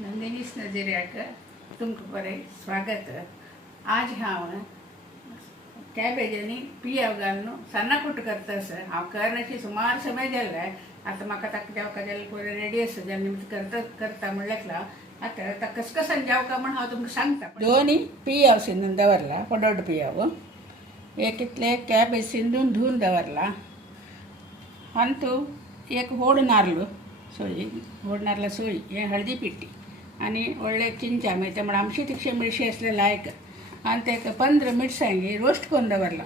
नंदिनीच नजरेक तुमकां बरें स्वागत. आज हांव कॅबेज आनी पियाव घालून सान्नां कुट्ट करता सर. हांव करण्याची सुमार समय जाल्ले. आतां म्हाका ताका जेवका जाल्यार पळय रेडी आसा जेन्ना करता म्हणल्यार आतां ताका कसकसान जेवका म्हण हांव तुमकां सांगता. दोनी पियाव शिंदून दवरला, पडोड पियाव. एक इतले कॅबेज शिंदून धुवन दवरला. हांतू एक व्हड नारळ सोयी, व्हड नारळा सोयी, हे हळदी पिट्टी आनी व्हडले चिंचा मेळटा म्हण आमची तिक्षे मिरशी असले लायक. आनी ताका 15 मिरसांगी रोस्ट करून दवरला.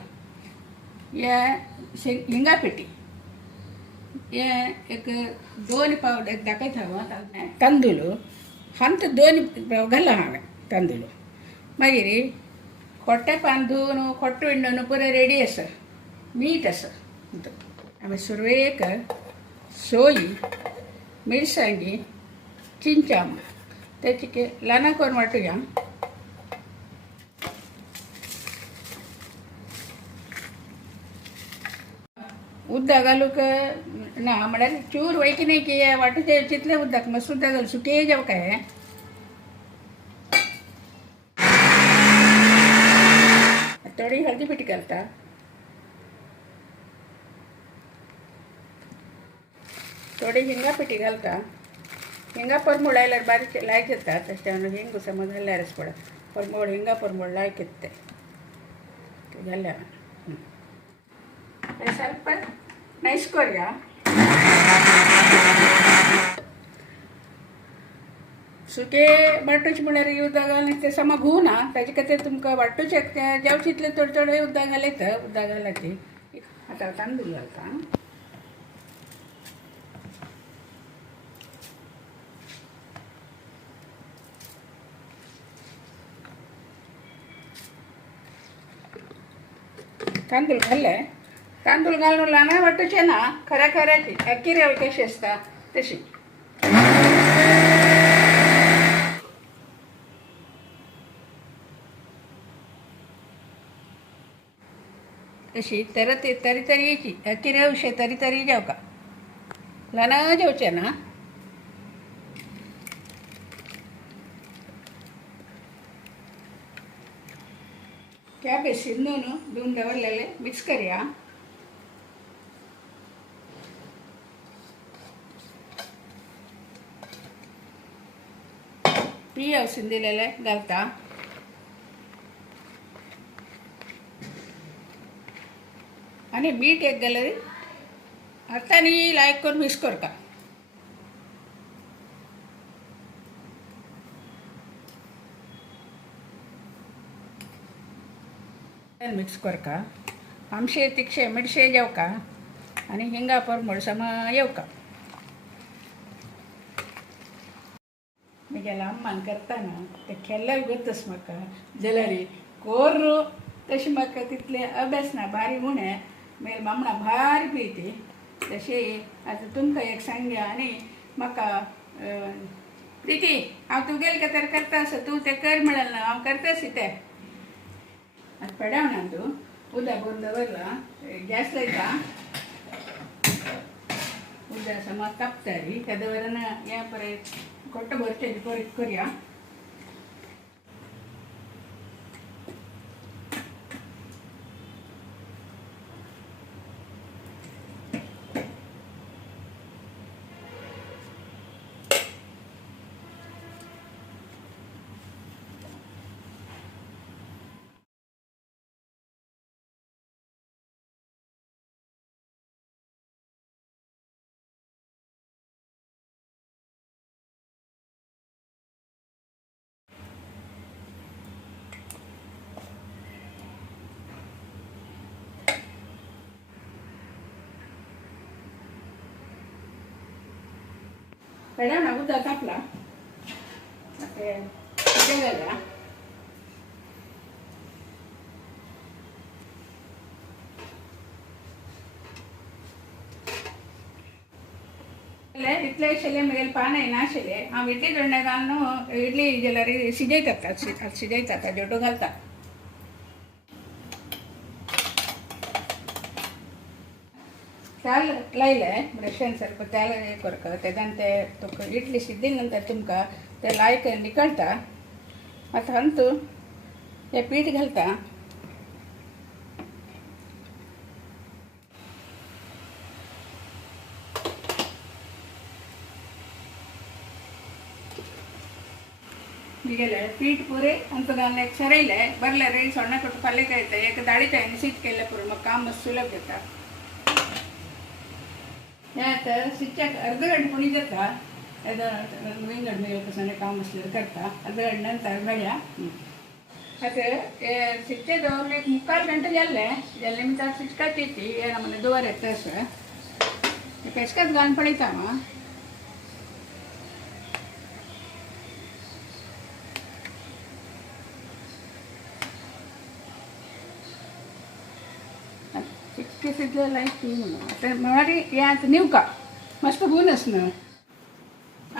हे हिंगा पेटी, हे एक 2 पावड एक दाखयता हांव. तांदूळ हांत 2 घाला हांवें तांदूळ. मागीर खोट्टे पान धुवन खोट्टो हिंडून पुरो रेडी आसा. मीठ आसा. आमी सुरवेक सोयी, मिरसांगी, चिंचा त्याची ल्हान करून वाटुया. उदक घालूक ना म्हळ्यार चूर वयकी न्ही की वाटूचे चितले उदक मातशें उदक घालून सुके जेव काय. थोडी हळदी पिठी घालता. थोडी हिंगा पिठी घालता. हिंगा परमूड आयल्यार बारीक लायक येता. तशें हिंग समज घाल्यारच पडा. परमूड हिंगा परमूड लायक येता ते घाल्यार ಸ್ವಲ್ಪ ನೈಸ್ ಕೊರಿಯಾ. सुके वाटूचे म्हळ्यार उदक घालून ते समा घुंव ना. ताजे खातीर तुमकां वाटूचे जेवचे इतले थोडे थोडे उदक घालयता. उदक घालाची. आतां तांदूळ घालता. तांदूळ घालले. तांदूळ घालून ल्हान वाटूचे ना, खऱ्या खऱ्याची अक्की रवी कशी आसता तशी. तशी तरी अक्की रवशे तरी जेवका. ल्हान जेवचे ना. कॅबेज शिंदून धुवन दवरलेले मिक्स करूया. पियाव शिंदिलेले घालता. आनी मीठ एक घालून हातांनी लायक करून मिक्स करता. मिक्स करका. आमशे तिक्षे मिरशे जेवका आनी हिंगा परमूड सम येवका. म्हज्या अम्मान करतना ते केल्ल्यार गोतस म्हाका जाल्यार कोर्रू तशें म्हाका तितले अभ्यास ना. बारी उणें मागीर बामणा भारी पियती. तशें आतां तुमकां एक सांगया. आनी म्हाका प्रिती हांव तुगेले खातीर करता आसा. तूं तें कर म्हणलें ना, हांव करतासी तें. आतां पेडाव ना तूं उदक भरून दवरला. गॅस लायता. उदक समज तापता री त्या दवरना हें परत खोट्ट भरचें परत करया. पेडाव ना उदक तापला. कितें घालया. इतले आशिल्ले म्हगेले पानाय नाशिल्ले. हांव इडली दोंडे घालून इडली जाल्यार शिजयता ताजेटो घालता. तेल लायलें ब्रशान सारको तेल हें करता तेदान ते तुका इडली शिजली नंतर तुमकां ते लायक निकळटा आतां तूं हे पीठ घालता गेले पीठ पुरे अंत घालून एक सरयले बरले रेडी सोण्ण कट पल्ले कळता एक दाळीच्या सीट केले पुरो मग काम मस्त सुलभ जाता यात शिजच्याक अर्ध गंट पुणी जाता विंगड मिळून काम असलेलं करता अर्ध गंट नंतर भाज्या आता शिजचे दवरलं एक मुक्काल गंट जाल्ले मी ताका शिजकाच येते हे नमुने दवरता असं पेशकाच घालून पडयता मग चिक्के शिजले लाईक ती म्हणून आता मराठी यात निवका मस्त गुण असणं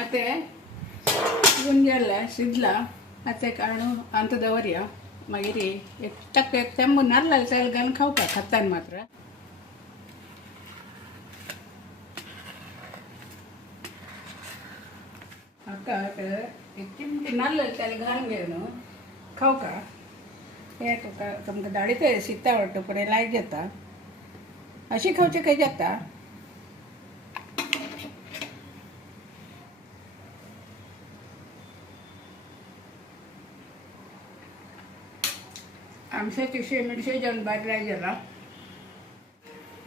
आता गुण गेला शिजला आता काढून अंत दवरया मागीर एक टक्क एक चम्मू नाल्ला तेल घालून खावपा खातान मात्र हाका एक चिमटी नाल्ला तेल घालून घेवन खावका हे तुका तुमकां दाडी ते शिजता वाटतं पुढे लायक घेता अशी खावचे काही जाता आमचे तिशे मिरशे जेवण भारी लायक जाला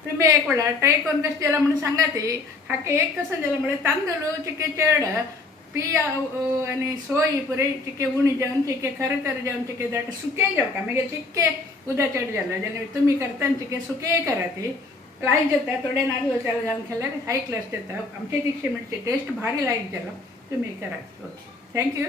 तुम्ही एक वेळा ट्राय करून कसं केलं म्हणून सांगा ते हाके एक कसं झालं म्हणजे तांदूळ चिके चड पिया आणि सोय पुरे चिके उणी जेवण चिके खरें तर जेवण चिके दाट सुके जेवका मागीर चिक्के उदक चड जाला जाल्यार तुम्ही करता चिके सुके करा ती लायक जाता थोडे नारळ तेल घालून खाल्यार हाय क्लास जाता आमचे 100 मिनिटचे टेस्ट भारी लायक जाला तुम्ही करा ओके थँक्यू